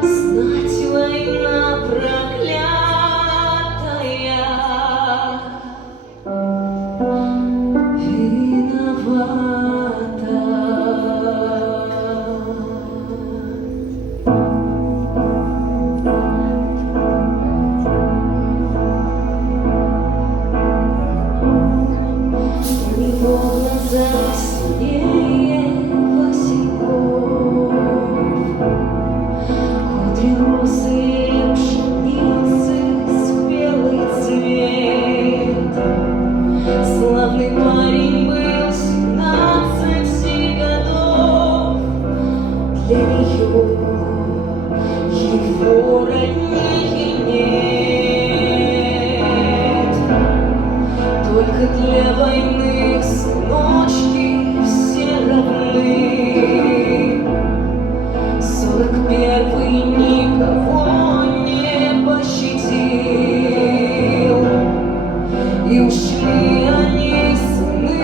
Знать война проклятая виновата. У него глаза синее васильков, кудри русые пшеницы, спелый цвет. Славный парень был 17 годов, для нее его роднее нет. Только для войны сыночки все равны. 41-й никого не пощадил, и ушли они, сыны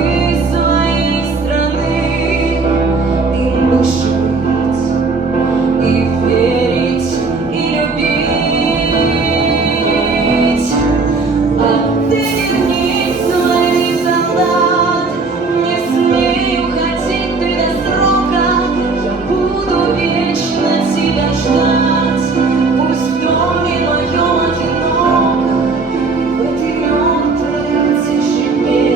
своей страны. Им бы жить и верить, и любить. А ты вернись, свои солдат, не смей уходить ты до срока. Я буду вечно тебя ждать, пусть в доме моем одиноко. В этой мертвой тишине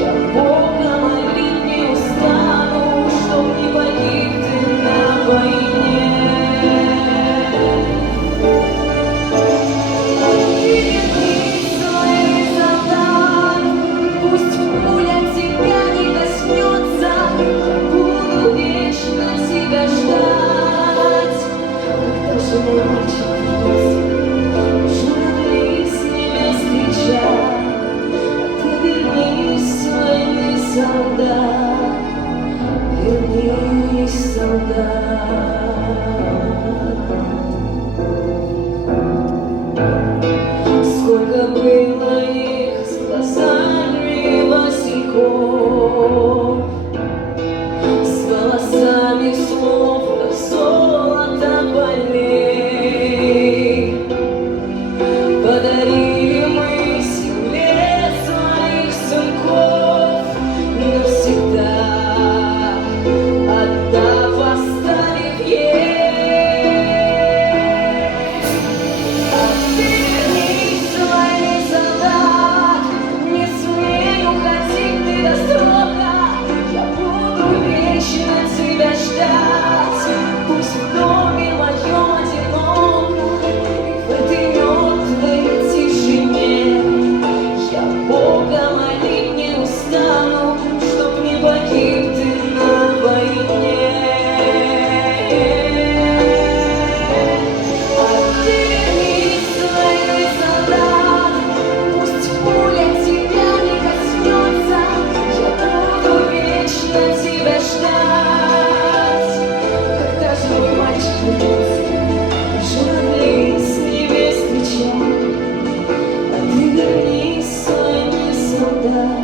я Бога молить не устану, чтоб не погиб ты на войне. Вернись, свои солдат, пусть пуля тебя не коснется. Я буду вечно тебя ждать. Когда же мой мальчик вернется, журавли с небес кричат. А ты вернись, с войны, солдат, вернись, солдат. Сколько было их с глазами васильков, с волосами словно золото полей. Подарили мы земле своих сынков, навсегда отдав, оставив ей. А ты вернись, свои солдат, не смей уходить ты до срока. Я буду вечно тебя ждать, пусть в доме моем одиноко. И в этой мертвой тишине я Бога молить не устану, чтоб не погиб ты на войне. А ты вернись, свои солдат, пусть пуля тебя не коснется. Я буду вечно тебя ждать. Когда же мой мальчик вернется, журавли с небес кричат. А ты вернись, свои солдат.